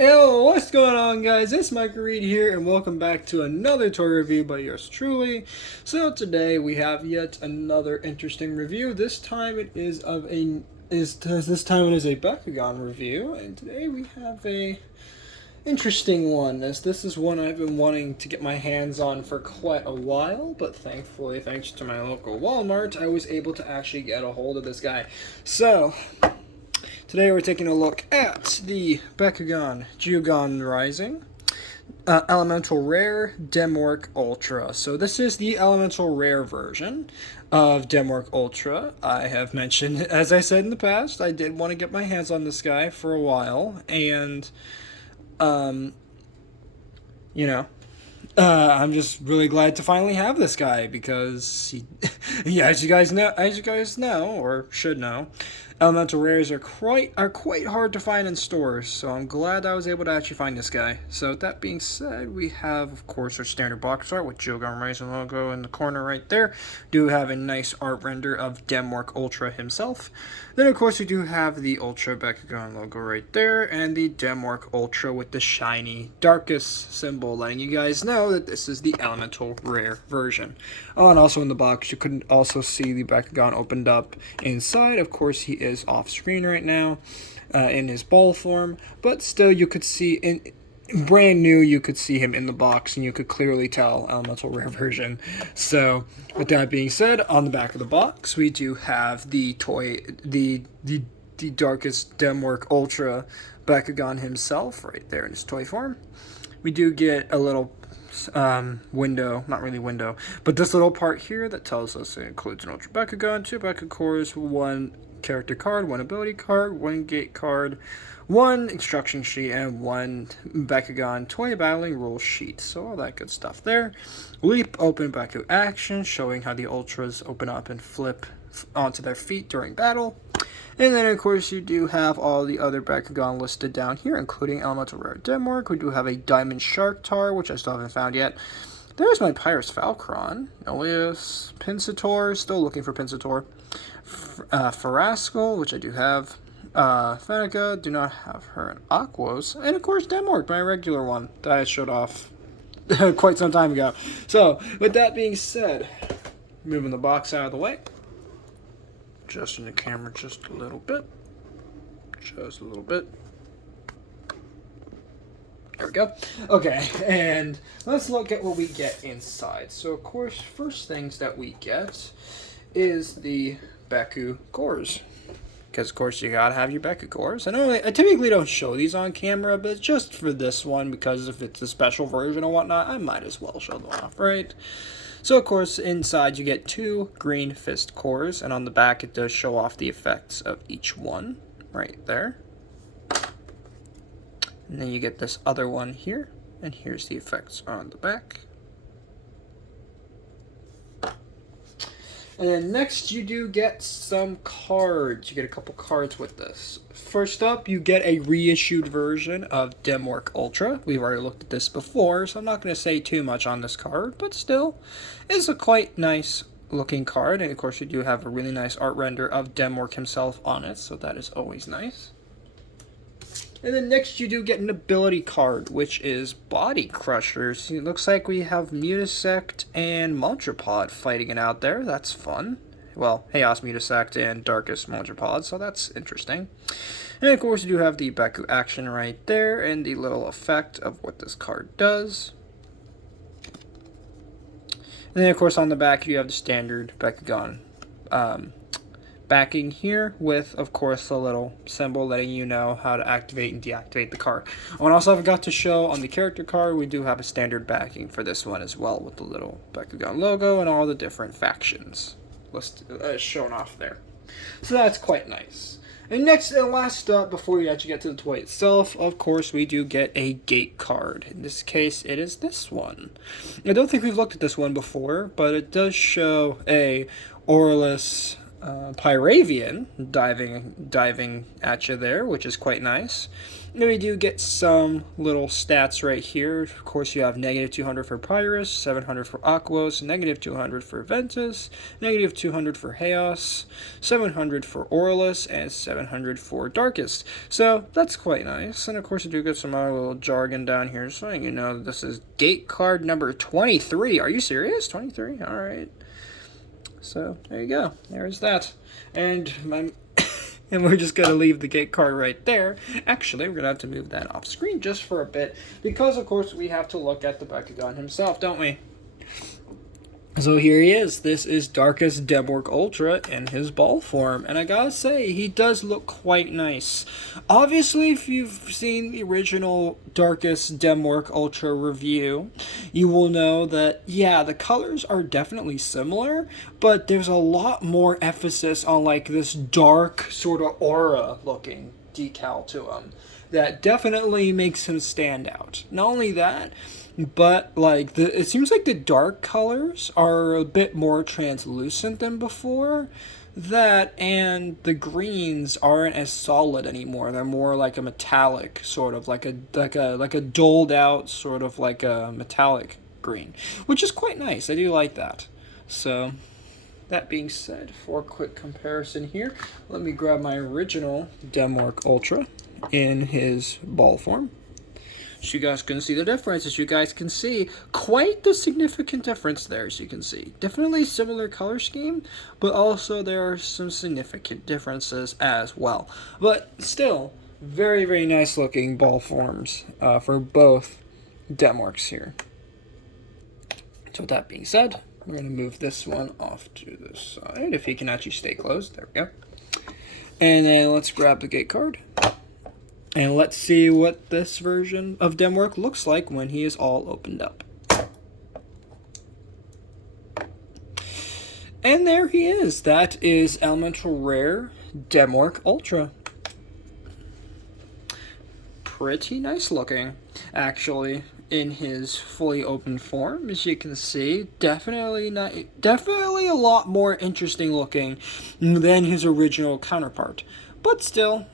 Yo, what's going on, guys? It's Mike Reed here, and welcome back to another toy review by yours truly. So today we have yet another interesting review. This time it is a Bakugan review, and today we have a interesting one, as this is one I've been wanting to get my hands on for quite a while, but thankfully, thanks to my local Walmart, I was able to actually get a hold of this guy. So today we're taking a look at the Bakugan Geogan Rising Elemental Rare Demorc Ultra. So this is the Elemental Rare version of Demorc Ultra. I have mentioned, as I said in the past, I did want to get my hands on this guy for a while, and you know, I'm just really glad to finally have this guy because yeah, as you guys know, or should know, elemental rares are quite hard to find in stores. So I'm glad I was able to actually find this guy. So with that being said, we have, of course, our standard box art with Geogan Rising logo in the corner right there. Do have a nice art render of Demorc Ultra himself. Then of course we do have the Ultra Bakugan logo right there, and the Demorc Ultra with the shiny darkest symbol, letting you guys know that this is the elemental rare version. Oh, and also in the box you could also see the Bakugan opened up inside. Of course, he is off screen right now in his ball form, but still you could see in brand new, you could see him in the box, and you could clearly tell elemental rare version. So with that being said, on the back of the box we do have the darkest Demorc Ultra Bakugan himself right there in his toy form. We do get a little window, not really window, but this little part here that tells us it includes an Ultra Bakugan, 2 Baku cores, 1 character card, 1 ability card, 1 gate card, 1 instruction sheet, and 1 Bakugan toy battling rule sheet. So all that good stuff there. Leap open Baku action, showing how the Ultras open up and flip onto their feet during battle. And then, of course, you do have all the other Bakugan listed down here, including Elemental Rare Demorc. We do have a Diamond Shark Tar, which I still haven't found yet. There's my Papyrus Falcron, alias Pinsitor, still looking for Pinsitor. Frasco, which I do have. Fenica, do not have her in Aquos. And, of course, Demorc, my regular one that I showed off quite some time ago. So, with that being said, moving the box out of the way. Adjusting the camera just a little bit. Just a little bit. There we go. Okay, and let's look at what we get inside. So, of course, first things that we get is the Baku cores. Because, of course, you gotta have your Baku cores. I typically don't show these on camera, but just for this one, because if it's a special version or whatnot, I might as well show them off, right? So, of course, inside you get 2 green fist cores, and on the back it does show off the effects of each one, right there. And then you get this other one here, and here's the effects on the back. And then next you do get some cards. You get a couple cards with this. First up, you get a reissued version of Demorc Ultra. We've already looked at this before, so I'm not going to say too much on this card, but still, it's a quite nice looking card. And of course, you do have a really nice art render of Demorc himself on it, so that is always nice. And then next you do get an ability card, which is Body Crushers. It looks like we have Mutasect and Mantrapod fighting it out there. That's fun. Well, Chaos Mutasect and Darkest Mantrapod, so that's interesting. And of course you do have the Baku action right there, and the little effect of what this card does. And then of course on the back you have the standard Bakugan backing here with, of course, the little symbol letting you know how to activate and deactivate the card. Oh, and also I forgot to show on the character card, we do have a standard backing for this one as well, with the little Bakugan logo and all the different factions shown off there. So that's quite nice. And next and last up, before we actually get to the toy itself, of course, we do get a gate card. In this case, it is this one. I don't think we've looked at this one before, but it does show a Aurelus Pyravian diving at you there, which is quite nice. And we do get some little stats right here. Of course, you have negative 200 for Papyrus, 700 for Aquos, negative 200 for Ventus, negative 200 for Hyenas, 700 for Orlus, and 700 for Darkest. So that's quite nice. And of course, you do get some other little jargon down here, so you know this is gate card number 23. Are you serious? 23? All right. So there you go. There's that. And and we're just going to leave the gate card right there. Actually, we're going to have to move that off screen just for a bit, because of course we have to look at the Bakugan himself, don't we? So here he is. This is Darkest Demorc Ultra in his ball form. And I gotta say, he does look quite nice. Obviously, if you've seen the original Darkest Demorc Ultra review, you will know that, yeah, the colors are definitely similar, but there's a lot more emphasis on, like, this dark sort of aura looking decal to him that definitely makes him stand out. Not only that, but like it seems like the dark colors are a bit more translucent than before. That and the greens aren't as solid anymore. They're more like a metallic, sort of like a doled out sort of like a metallic green, which is quite nice. I do like that. So that being said, for a quick comparison here, let me grab my original Demorc Ultra in his ball form. So you guys can see the difference. As you guys can see, quite the significant difference there, as you can see. Definitely similar color scheme, but also there are some significant differences as well. But still, very, very nice looking ball forms for both Demorcs here. So with that being said, we're going to move this one off to the side, if he can actually stay closed. There we go. And then let's grab the gate card. And let's see what this version of Demorc looks like when he is all opened up. And there he is. That is Elemental Rare Demorc Ultra. Pretty nice looking, actually, in his fully open form, as you can see. Definitely a lot more interesting looking than his original counterpart. But still,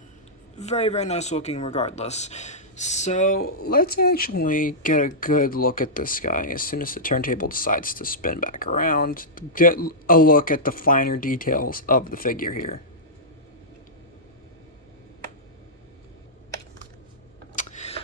very, very nice looking regardless. So let's actually get a good look at this guy as soon as the turntable decides to spin back around. Get a look at the finer details of the figure here.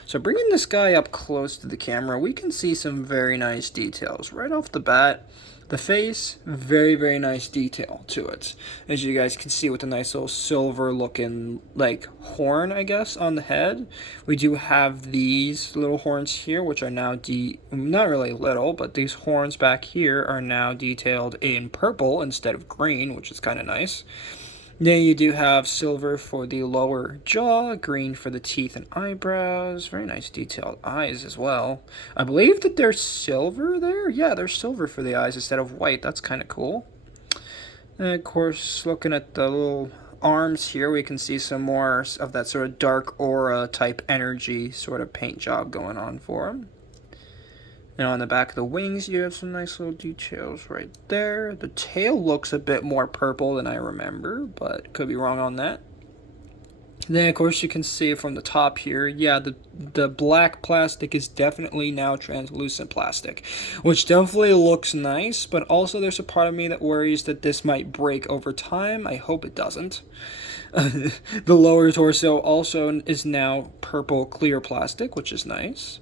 So bringing this guy up close to the camera, we can see some very nice details. Right off the bat, the face, very, very nice detail to it. As you guys can see with the nice little silver looking, like, horn, I guess, on the head. We do have these little horns here, which are now not really little, but these horns back here are now detailed in purple instead of green, which is kind of nice. Then you do have silver for the lower jaw, green for the teeth and eyebrows. Very nice detailed eyes as well. I believe that they're silver there. Yeah, they're silver for the eyes instead of white. That's kind of cool. And of course, looking at the little arms here, we can see some more of that sort of dark aura type energy sort of paint job going on for them. And on the back of the wings, you have some nice little details right there. The tail looks a bit more purple than I remember, but could be wrong on that. Then, of course, you can see from the top here, yeah, the black plastic is definitely now translucent plastic, which definitely looks nice, but also there's a part of me that worries that this might break over time. I hope it doesn't. The lower torso also is now purple clear plastic, which is nice.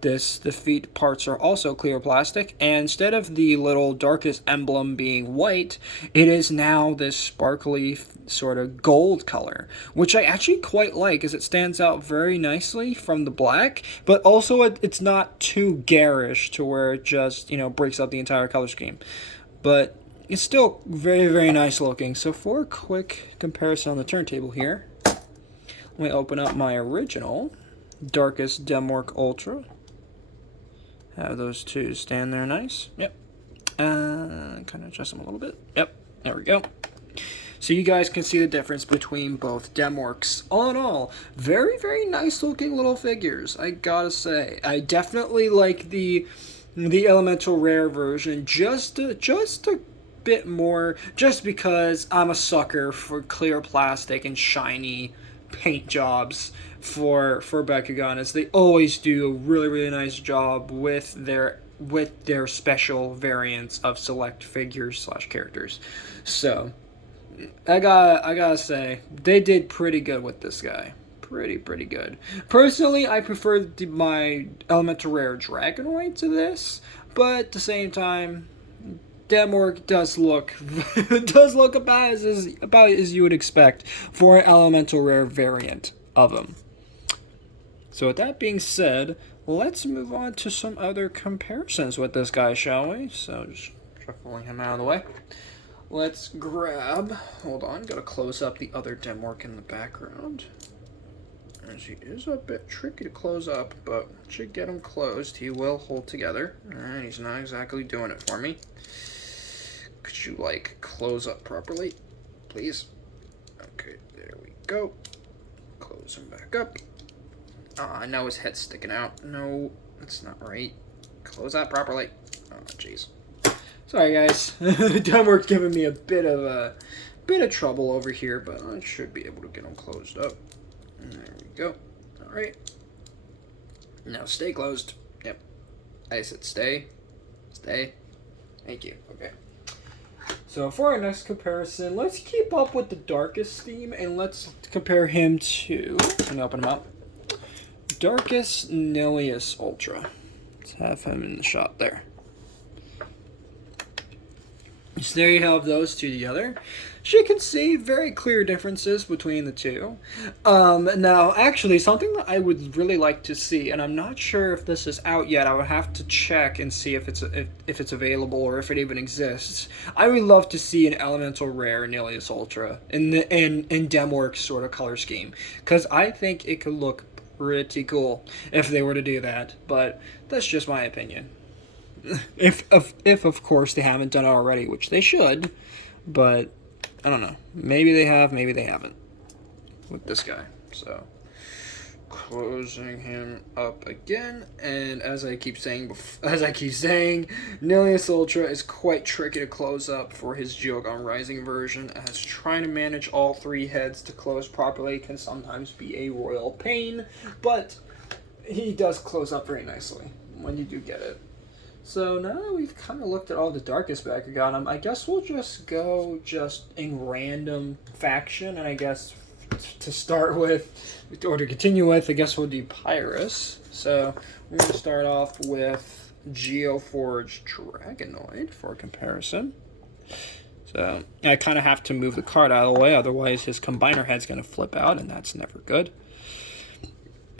The feet parts are also clear plastic, and instead of the little darkest emblem being white, it is now this sparkly sort of gold color, which I actually quite like, as it stands out very nicely from the black, but also it's not too garish to where it just, breaks up the entire color scheme. But it's still very, very nice looking. So for a quick comparison on the turntable here, let me open up my original Darkest Demorc Ultra. Have those two stand there nice. Yep. Kind of adjust them a little bit. Yep. There we go. So you guys can see the difference between both Demorcs. All in all, very, very nice looking little figures, I gotta say. I definitely like the Elemental Rare version just a bit more, just because I'm a sucker for clear plastic and shiny paint jobs for Bakugan, as they always do a really nice job with their special variants of select figures / characters. So I gotta say, they did pretty good with this guy. Pretty good. Personally, I prefer my Elemental Rare Dragonoid to this, but at the same time, Demorc does look about as you would expect for an Elemental Rare variant of him. So with that being said, let's move on to some other comparisons with this guy, shall we? So just shuffling him out of the way. Let's grab... Hold on, gotta close up the other Demorc in the background. As he is a bit tricky to close up, but once you get him closed, he will hold together. Alright, he's not exactly doing it for me. Could you, like, close up properly, please? Okay, there we go. Close him back up. Ah, now his head's sticking out. No, that's not right. Close that properly. Oh, jeez. Sorry, guys. Demorc's giving me a bit of trouble over here, but I should be able to get him closed up. There we go. Alright. Now stay closed. Yep. I said stay. Stay. Thank you. Okay. So for our next comparison, let's keep up with the Darkest theme, and let's compare him to... Let me open him up. Darkest Nilius Ultra. Let's have him in the shot there. So there you have those two together. As you can see, very clear differences between the two. Now, actually, something that I would really like to see, and I'm not sure if this is out yet. I would have to check and see if it's available or if it even exists. I would love to see an Elemental Rare Nilius Ultra in Demorc's sort of color scheme, because I think it could look pretty cool if they were to do that. But that's just my opinion. If of course they haven't done it already, which they should, but I don't know. Maybe they have, maybe they haven't with this guy. So closing him up again, and as I keep saying, Nilius Ultra is quite tricky to close up for his Geogan Rising version, as trying to manage all three heads to close properly can sometimes be a royal pain, but he does close up very nicely when you do get it. So now that we've kind of looked at all the Darkest Bakugan, I guess we'll just go in random faction, and I guess to start with, or to continue with, I guess we'll do Papyrus. So we're going to start off with Geoforge Dragonoid for comparison. So I kind of have to move the card out of the way, otherwise his combiner head's going to flip out, and that's never good.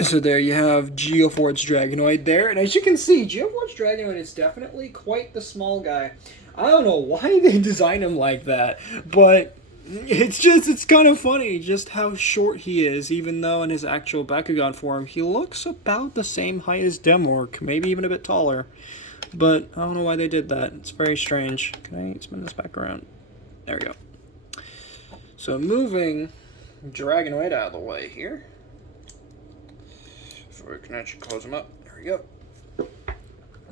So there you have Geoforge Dragonoid there, and as you can see, Geoforge Dragonoid is definitely quite the small guy. I don't know why they designed him like that, but it's kind of funny just how short he is, even though in his actual Bakugan form, he looks about the same height as Demorc, maybe even a bit taller. But I don't know why they did that. It's very strange. Can I spin this back around? There we go. So moving Dragonoid out of the way here. We can actually close them up. There we go.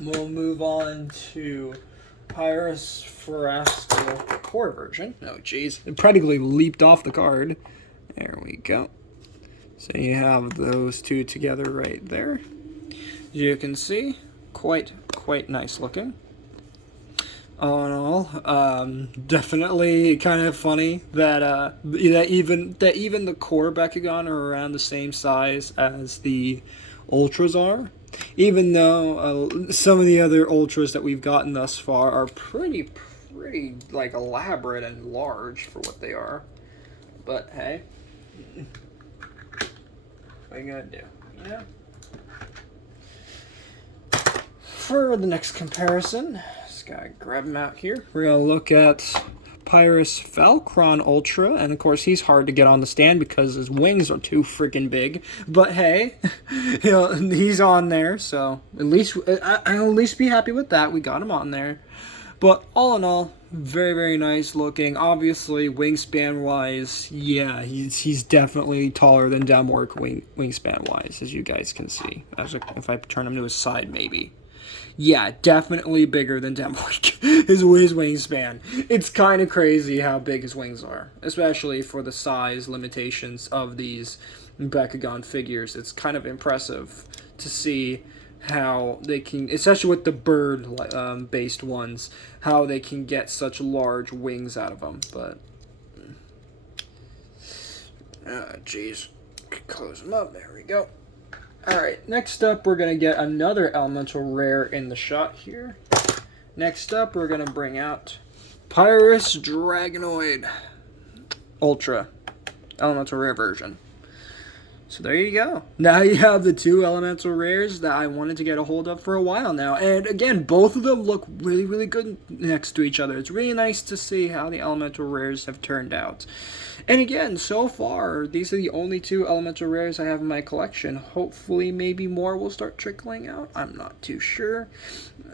We'll move on to Papyrus Frasco core version. Oh, jeez. It practically leaped off the card. There we go. So you have those two together right there. As you can see, quite nice looking. All in all, definitely kind of funny that even the core Bakugan are around the same size as the Ultras are, even though some of the other Ultras that we've gotten thus far are pretty like elaborate and large for what they are. But hey, what are you gonna do? Yeah. For the next comparison, just gotta grab him out here. We're gonna look at Papyrus Falcron Ultra, and of course he's hard to get on the stand because his wings are too freaking big. But hey, he's on there, so I'll at least be happy with that. We got him on there. But all in all, very nice looking. Obviously, wingspan wise, yeah, he's definitely taller than Demorc wingspan wise, as you guys can see. If I turn him to his side, maybe. Yeah, definitely bigger than Demorc. his wingspan. It's kind of crazy how big his wings are, especially for the size limitations of these Bakugan figures. It's kind of impressive to see how they can, especially with the bird based ones, how they can get such large wings out of them. But jeez, close them up. There we go. Alright, next up we're going to get another elemental rare in the shot here. Next up we're going to bring out Papyrus Dragonoid Ultra elemental rare version. So there you go. Now you have the two elemental rares that I wanted to get a hold of for a while now. And again, both of them look really, really good next to each other. It's really nice to see how the elemental rares have turned out. And again, so far, these are the only two elemental rares I have in my collection. Hopefully, maybe more will start trickling out. I'm not too sure.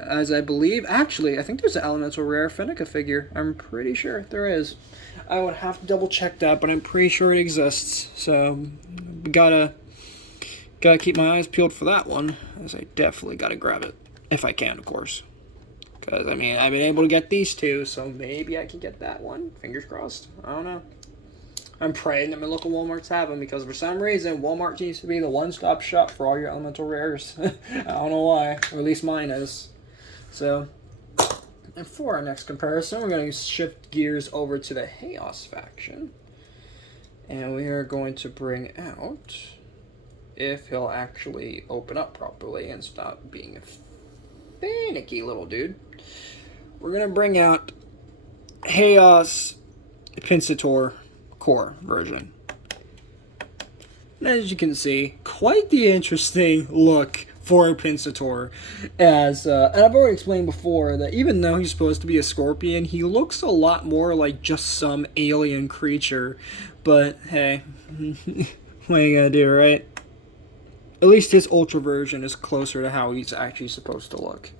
As I believe, actually, I think there's an elemental rare Fenneca figure. I'm pretty sure there is. I would have to double check that, but I'm pretty sure it exists. So, gotta keep my eyes peeled for that one, as I definitely gotta grab it. If I can, of course. Because, I mean, I've been able to get these two, so maybe I can get that one. Fingers crossed. I don't know. I'm praying that my local Walmarts have them, because for some reason, Walmart seems to be the one-stop shop for all your elemental rares. I don't know why, or at least mine is. So, and for our next comparison, we're going to shift gears over to the Hyenas faction. And we are going to bring out, if he'll actually open up properly and stop being a finicky little dude, we're going to bring out Hyenas Pinsitor core version. And as you can see, quite the interesting look for a Pinsitor, as and I've already explained before that even though he's supposed to be a scorpion, he looks a lot more like just some alien creature. But hey, what are you gonna do, right? At least his ultra version is closer to how he's actually supposed to look,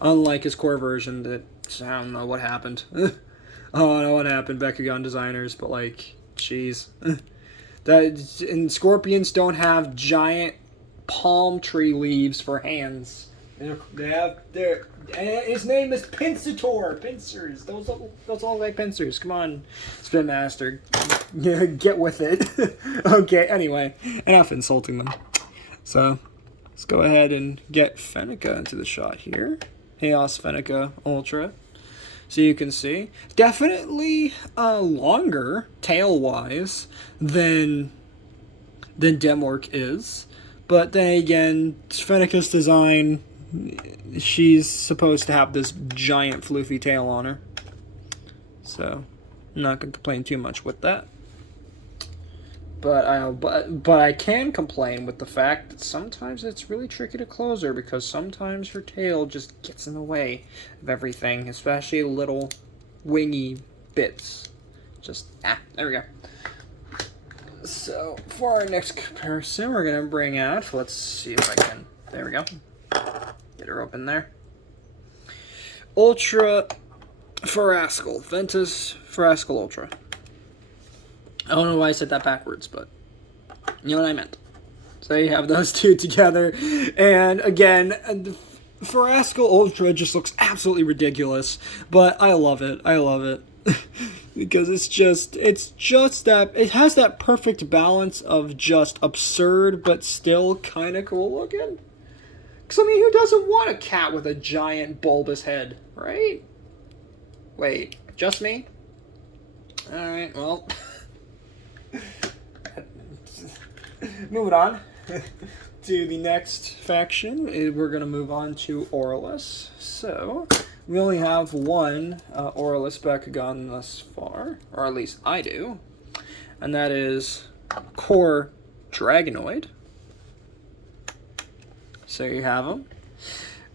unlike his core version that I don't know what happened. I don't know what happened, Bakugan designers, but like, jeez. And scorpions don't have giant palm tree leaves for hands. They have their. His name is Pinsitor. Pincers. Those all like pincers. Come on, Spin Master. Get with it. Okay. Anyway, enough insulting them. So let's go ahead and get Fenneca into the shot here. Hyenas Fenneca Ultra. So you can see, definitely longer tail-wise than Demorc is. But then again, Fenneca's design, she's supposed to have this giant floofy tail on her. So, I'm not going to complain too much with that. But I can complain with the fact that sometimes it's really tricky to close her, because sometimes her tail just gets in the way of everything, especially little wingy bits. Just, there we go. So, for our next comparison, we're going to bring out, let's see if I can, there we go. Get her open there. Ultra Frasco, Ventus Frasco Ultra. I don't know why I said that backwards, but you know what I meant. So you have those two together. And again, Frasco Ultra just looks absolutely ridiculous, but I love it. I love it. Because it's just that, it has that perfect balance of just absurd, but still kind of cool looking. Because, I mean, who doesn't want a cat with a giant bulbous head, right? Wait, just me? Alright, well... Moving on to the next faction, we're going to move on to Aurelus. So, we only have one Aurelus Bakugan thus far, or at least I do, and that is Core Dragonoid. So you have him.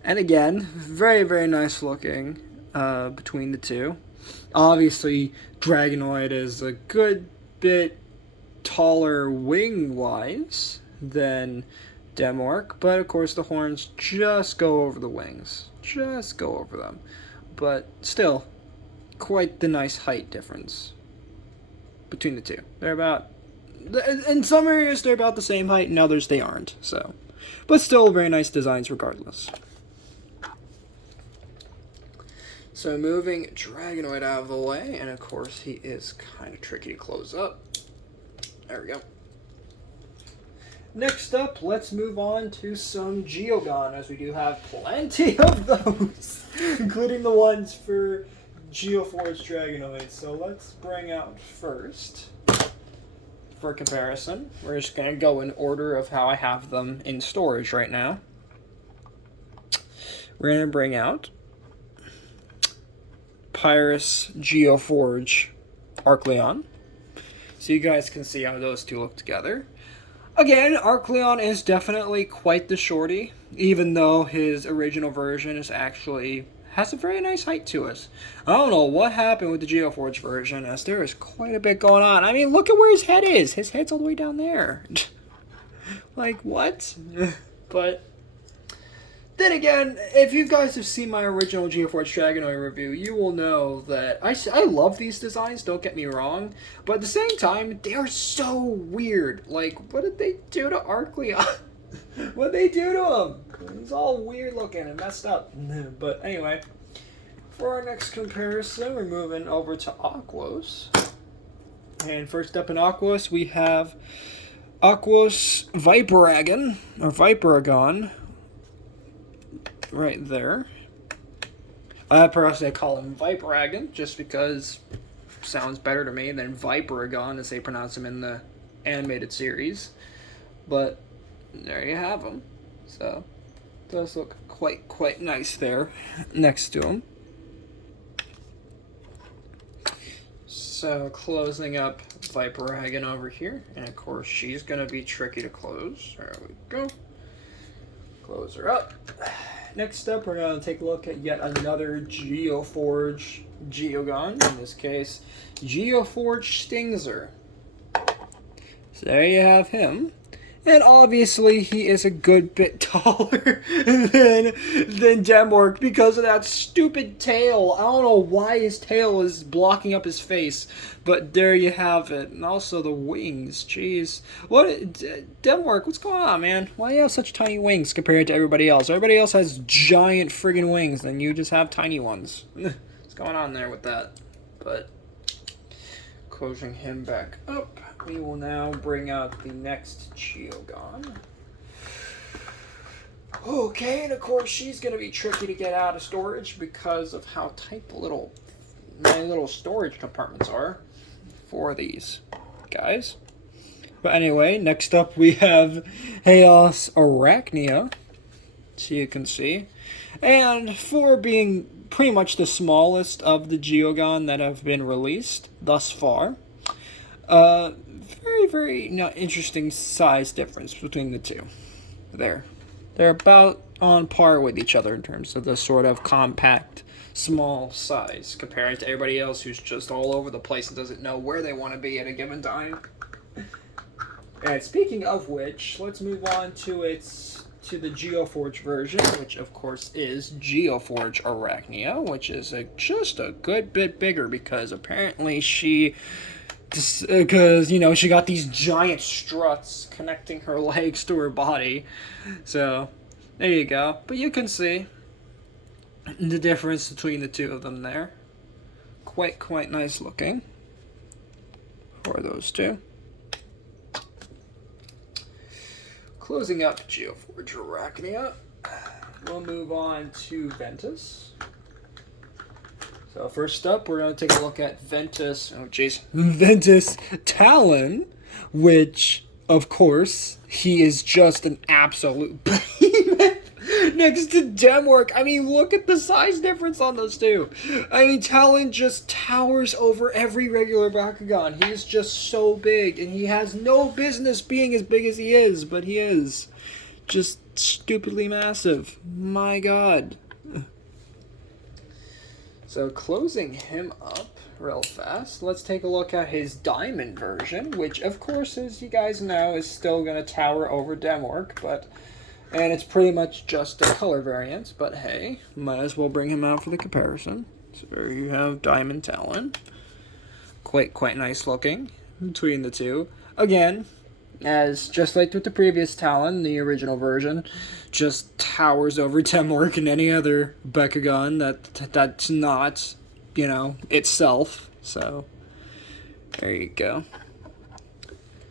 And again, very, very nice looking between the two. Obviously, Dragonoid is a good bit taller wing-wise than Demorc, but of course the horns just go over the wings. Just go over them. But still, quite the nice height difference between the two. They're about, in some areas they're about the same height, in others they aren't, so. But still very nice designs regardless. So moving Dragonoid out of the way, and of course he is kind of tricky to close up. There we go. Next up, let's move on to some Geogan, as we do have plenty of those, including the ones for Geoforge Dragonoid. So let's bring out first, for comparison, we're just going to go in order of how I have them in storage right now. We're going to bring out Papyrus, Geoforge, Arachnia, so you guys can see how those two look together. Again, Arachnia is definitely quite the shorty, even though his original version is actually has a very nice height to it. I don't know what happened with the Geoforge version, as there is quite a bit going on. I mean, look at where his head is. His head's all the way down there. Like, what? But then again, if you guys have seen my original Geoforge Dragonoid review, you will know that I love these designs, don't get me wrong, but at the same time, they are so weird. Like, what did they do to Arachnia? What did they do to him? He's all weird looking and messed up. But anyway, for our next comparison, we're moving over to Aquos. And first up in Aquos, we have Aquos Vibragon, or Vibragon, right there. Perhaps I call him Vibragon, just because it sounds better to me than Vibragon, as they pronounce him in the animated series. But there you have him. So, it does look quite nice there next to him. So, closing up Vibragon over here. And of course, she's going to be tricky to close. There we go. Close her up. Next up, we're going to take a look at yet another Geoforge Geogan. In this case, Geoforge Stingser. So there you have him. And obviously, he is a good bit taller than Demorc because of that stupid tail. I don't know why his tail is blocking up his face, but there you have it. And also the wings, jeez. Demorc, what's going on, man? Why do you have such tiny wings compared to everybody else? Everybody else has giant friggin' wings, and you just have tiny ones. What's going on there with that? But closing him back up, we will now bring out the next Geogan. Okay, and of course she's going to be tricky to get out of storage because of how tight my little storage compartments are for these guys. But anyway, next up we have Hyenas Arachnia, so you can see. And for being pretty much the smallest of the Geogan that have been released thus far, very interesting size difference between the two. They're about on par with each other in terms of the sort of compact, small size, compared to everybody else who's just all over the place and doesn't know where they want to be at a given time. And speaking of which, let's move on to the Geoforge version, which of course is Geoforge Arachnia, which is just a good bit bigger because apparently she got these giant struts connecting her legs to her body. So there you go. But you can see the difference between the two of them there. Quite nice looking for those two. Closing up Geoforge Arachnia, we'll move on to Ventus. So first up, we're going to take a look at Ventus Talon, which, of course, he is just an absolute behemoth next to Demorc. I mean, look at the size difference on those two. I mean, Talon just towers over every regular Bakugan. He is just so big, and he has no business being as big as he is, but he is just stupidly massive. My God. So closing him up real fast, let's take a look at his diamond version, which of course, as you guys know, is still going to tower over Demorc, and it's pretty much just a color variant, but hey, might as well bring him out for the comparison. So there you have Diamond Talon. Quite nice looking between the two. Again, as just like with the previous Talon, the original version, just towers over Demorc and any other Bakugan that's not, you know, itself. So there you go.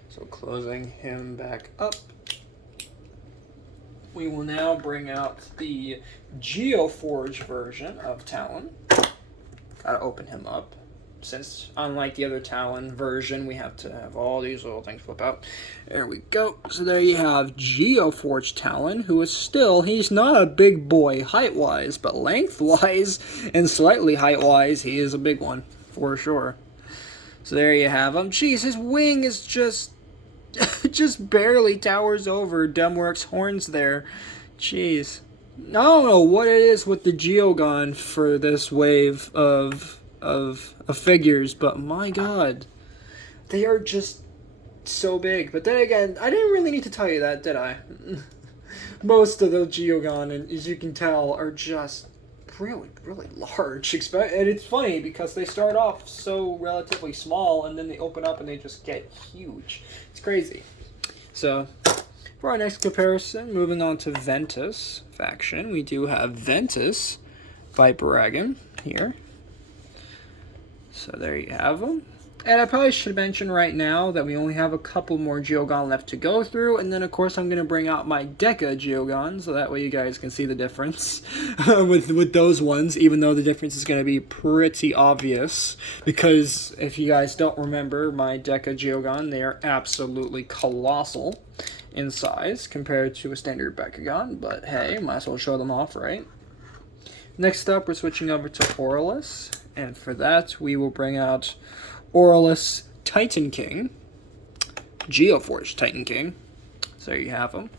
So closing him back up, we will now bring out the Geoforge version of Talon. Gotta open him up, since unlike the other Talon version, we have to have all these little things flip out. There we go. So there you have Geoforge Talon, who is still, he's not a big boy height-wise, but length-wise and slightly height-wise, he is a big one, for sure. So there you have him. Jeez, his wing is just barely towers over Demorc's horns there. Jeez. I don't know what it is with the Geogan for this wave of figures, but my god. They are just so big. But then again, I didn't really need to tell you that, did I? Most of the Geogan, as you can tell, are just really, really large. And it's funny because they start off so relatively small and then they open up and they just get huge. It's crazy. So, for our next comparison, moving on to Ventus faction, we do have Ventus by MRGang here. So there you have them. And I probably should mention right now that we only have a couple more Geogan left to go through, and then of course I'm going to bring out my Deca Geogan, so that way you guys can see the difference with those ones, even though the difference is going to be pretty obvious, because if you guys don't remember my Deca Geogan, they are absolutely colossal in size compared to a standard Bakugan, but hey, might as well show them off, right? Next up, we're switching over to Aurelus, and for that we will bring out Aurelus Titan King, Geoforge Titan King. So there you have him.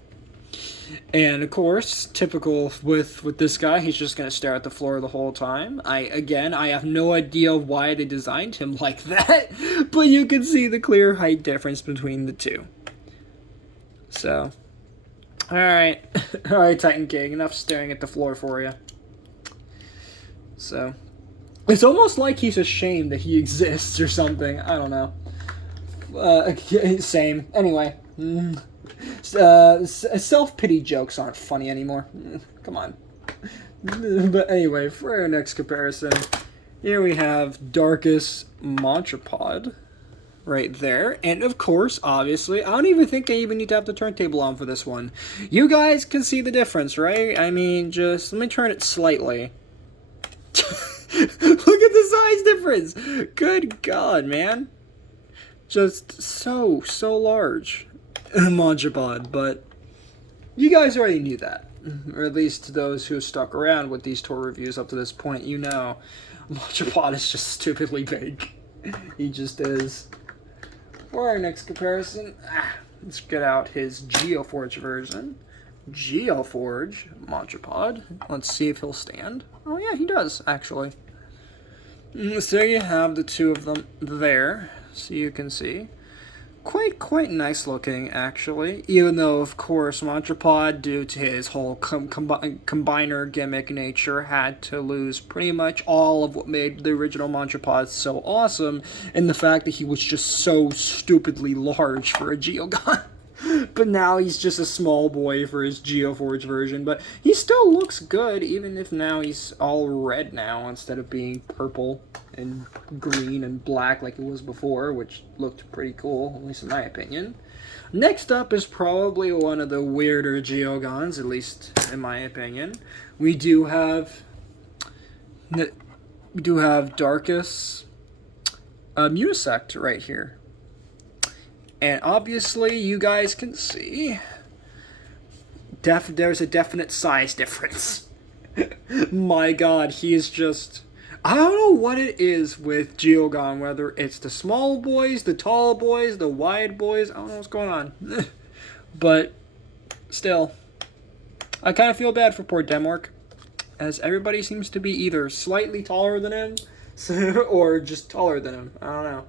And of course, typical with this guy, he's just going to stare at the floor the whole time. I have no idea why they designed him like that, but you can see the clear height difference between the two. So, alright, Titan King, enough staring at the floor for you. So, it's almost like he's ashamed that he exists or something. I don't know. Same. Anyway. Self-pity jokes aren't funny anymore. Come on. But anyway, for our next comparison, here we have Darkest Mantrapod right there. And of course, obviously, I don't even think I even need to have the turntable on for this one. You guys can see the difference, right? I mean, just let me turn it slightly. Look at the size difference. Good God, man. Just so large. Mantrapod, but you guys already knew that. Or at least those who stuck around with these tour reviews up to this point, you know. Mantrapod is just stupidly big. He just is. For our next comparison, let's get out his Geoforge version. Geoforge Mantrapod. Let's see if he'll stand. Oh yeah, he does, actually. So there you have the two of them there, so you can see. Quite nice looking, actually. Even though, of course, Mantrapod, due to his whole combiner gimmick nature, had to lose pretty much all of what made the original Mantrapod so awesome, and the fact that he was just so stupidly large for a Geogan. But now he's just a small boy for his Geoforge version, but he still looks good, even if now he's all red now instead of being purple and green and black like it was before, which looked pretty cool, at least in my opinion. Next up is probably one of the weirder Geogans, at least in my opinion. We do have Darkest Munisect right here. And obviously, you guys can see there's a definite size difference. My god, he is just... I don't know what it is with Geogan, whether it's the small boys, the tall boys, the wide boys, I don't know what's going on. But, still, I kind of feel bad for poor Demorc, as everybody seems to be either slightly taller than him, or just taller than him, I don't know.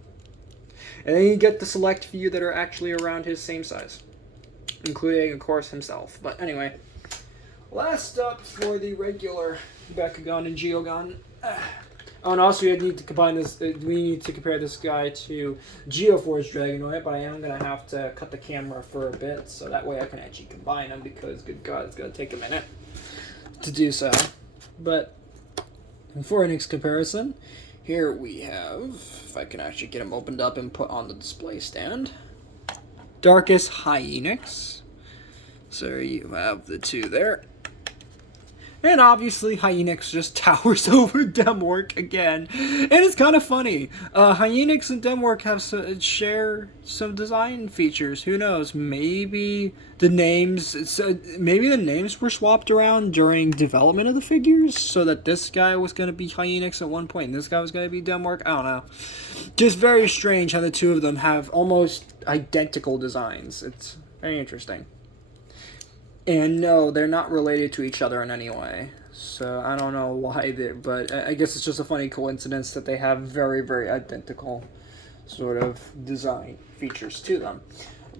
And then you get the select few that are actually around his same size, including, of course, himself. But anyway, last up for the regular Bakugan and Geogan, Oh, and also we need to combine this. We need to compare this guy to Geoforge Dragonoid, but I am gonna have to cut the camera for a bit, so that way I can actually combine them. Because good God, it's gonna take a minute to do so. But for our next comparison, here we have, if I can actually get him opened up and put on the display stand, Darkest Hyenas. So you have the two there. And obviously, Hyenas just towers over Demorc again. And it's kind of funny. Hyenas and Demorc have share some design features. Who knows? Maybe the names were swapped around during development of the figures, so that this guy was going to be Hyenas at one point, and this guy was going to be Demorc. I don't know. Just very strange how the two of them have almost identical designs. It's very interesting. And no, they're not related to each other in any way. So I don't know why but I guess it's just a funny coincidence that they have very, very identical sort of design features to them.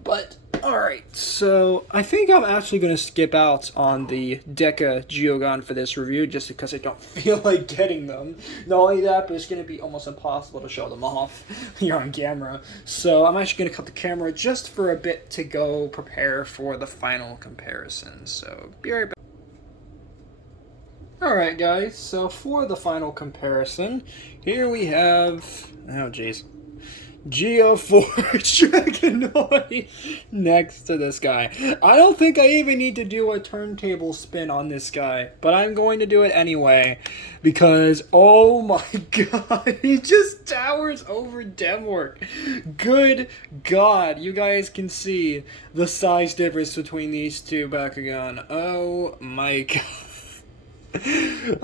But, alright, so I think I'm actually going to skip out on the Deca Geogan for this review, just because I don't feel like getting them. Not only that, but it's going to be almost impossible to show them off here on camera. So I'm actually going to cut the camera just for a bit to go prepare for the final comparison. So, be right back. Alright guys, so for the final comparison, here we have, oh jeez, Geoforge Dragonoid next to this guy. I don't think I even need to do a turntable spin on this guy, but I'm going to do it anyway, because, oh my god, he just towers over Demorc. Good God, you guys can see the size difference between these two Bakugan. Oh my god.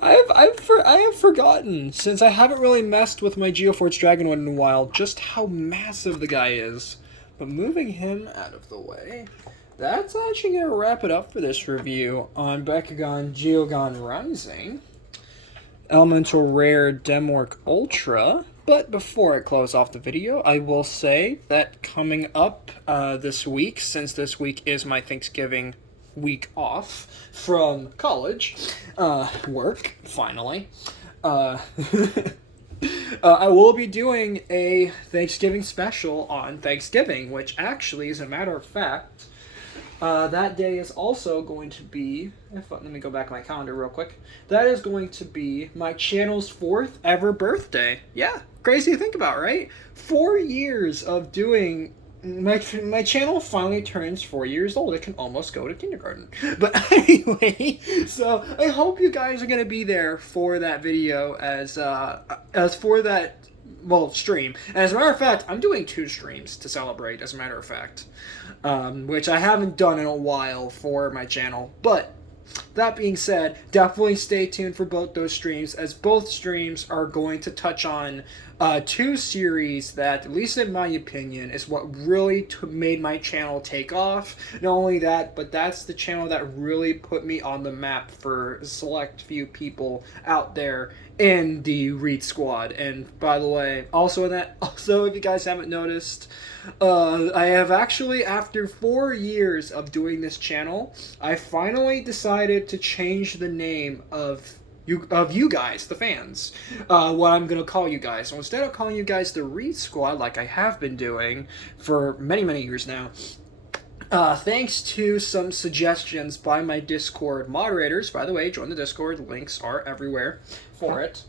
I have forgotten, since I haven't really messed with my Geoforge Dragonoid in a while, just how massive the guy is. But moving him out of the way, that's actually going to wrap it up for this review on Bakugan Geogan Rising, Elemental Rare Demorc Ultra. But before I close off the video, I will say that coming up this week, since this week is my Thanksgiving week off from college, work, finally, I will be doing a Thanksgiving special on Thanksgiving, which actually, as a matter of fact, that day is also going to be, let me go back to my calendar real quick, that is going to be my channel's 4th ever birthday. Yeah, crazy to think about, right? 4 years of doing my channel finally turns 4 years old. It can almost go to kindergarten. But anyway, so I hope you guys are gonna be there for that video as for that, well, stream. And as a matter of fact, I'm doing 2 streams to celebrate, as a matter of fact, which I haven't done in a while for my channel. But that being said, definitely stay tuned for both those streams, as both streams are going to touch on 2 series that, at least in my opinion, is what really made my channel take off. Not only that, but that's the channel that really put me on the map for a select few people out there in the Reed Squad. And by the way, also if you guys haven't noticed, I have actually, after 4 years of doing this channel, I finally decided to change the name of you guys, the fans, what I'm going to call you guys. So instead of calling you guys the Reed Squad, like I have been doing for many, many years now, thanks to some suggestions by my Discord moderators, by the way, join the Discord, links are everywhere for it,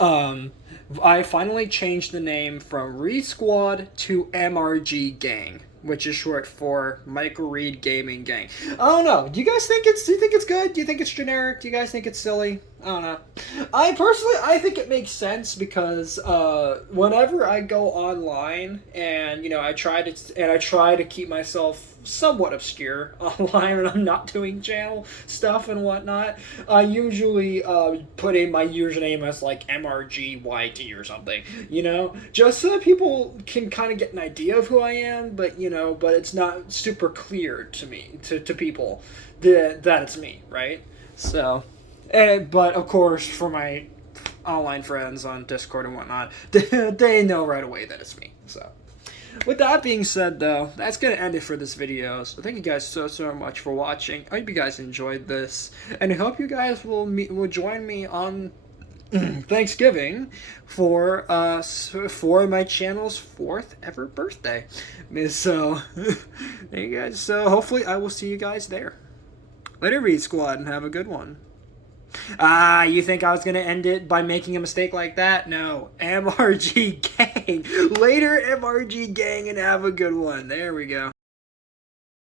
I finally changed the name from Reed Squad to MRGang, which is short for Michael Reed Gaming Gang. I don't know. Do you guys think do you think it's good? Do you think it's generic? Do you guys think it's silly? I don't know. I think it makes sense, because whenever I go online and, I try to keep myself somewhat obscure online when I'm not doing channel stuff and whatnot, I usually put in my username as like MRGYT or something, just so that people can kind of get an idea of who I am, but it's not super clear to me, to people, that it's me, right? So, but of course, for my online friends on Discord and whatnot, they know right away that it's me, so. With that being said, though, that's going to end it for this video. So thank you guys so much for watching. I hope you guys enjoyed this, and I hope you guys will join me on Thanksgiving for for my channel's 4th ever birthday. So, there you guys. So hopefully I will see you guys there. Later, Reed Squad, and have a good one. Ah, you think I was going to end it by making a mistake like that? No. MRG Gang. Later, MRG Gang, and have a good one. There we go.